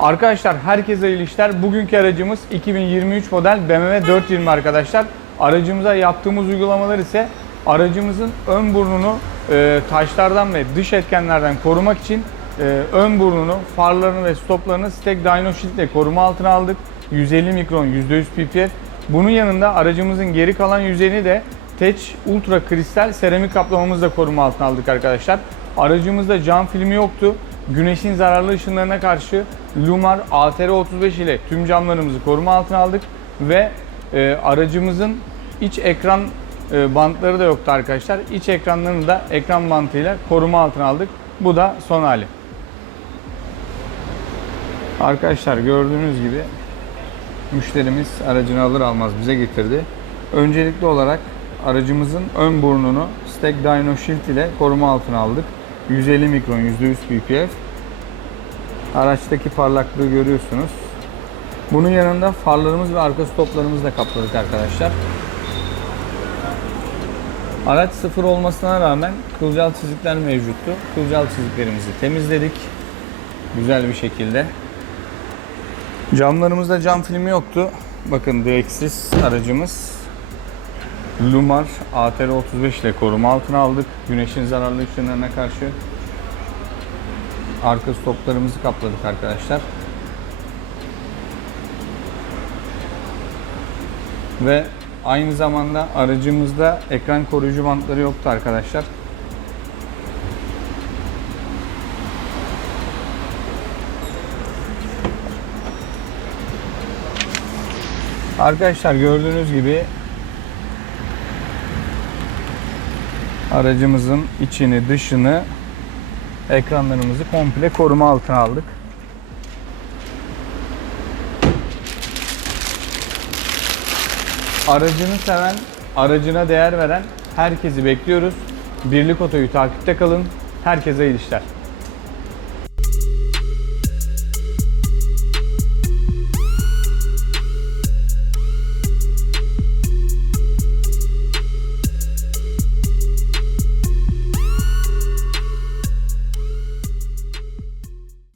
Arkadaşlar herkese iyi işler. Bugünkü aracımız 2023 model BMW 420 arkadaşlar. Aracımıza yaptığımız uygulamalar ise aracımızın ön burnunu e, taşlardan ve dış etkenlerden korumak için e, ön burnunu, farlarını ve stoplarını Stek Dyno ile koruma altına aldık. 150 mikron %100 ppf. Bunun yanında aracımızın geri kalan yüzeyini de Tech Ultra Kristal seramik kaplamamızla koruma altına aldık arkadaşlar. Aracımızda cam filmi yoktu. Güneşin zararlı ışınlarına karşı Lumar ATR35 ile tüm camlarımızı koruma altına aldık ve e, aracımızın iç ekran e, bantları da yoktu arkadaşlar. İç ekranlarını da ekran bantıyla koruma altına aldık. Bu da son hali. Arkadaşlar gördüğünüz gibi müşterimiz aracını alır almaz bize getirdi. Öncelikli olarak aracımızın ön burnunu Stek Dyno Shield ile koruma altına aldık. 150 mikron %100 ppf. Araçtaki parlaklığı görüyorsunuz. Bunun yanında farlarımız ve arka stoplarımızı da kapladık arkadaşlar. Araç sıfır olmasına rağmen kılcal çizikler mevcuttu. Kılcal çiziklerimizi temizledik. Güzel bir şekilde. Camlarımızda cam filmi yoktu. Bakın direksiz aracımız. Lumar ATR35 ile koruma altına aldık. Güneşin zararlı ışınlarına karşı. Arka stoplarımızı kapladık arkadaşlar. Ve aynı zamanda aracımızda ekran koruyucu bantları yoktu arkadaşlar. Arkadaşlar gördüğünüz gibi aracımızın içini dışını ekranlarımızı komple koruma altına aldık. Aracını seven, aracına değer veren herkesi bekliyoruz. Birlik Oto'yu takipte kalın. Herkese iyi işler.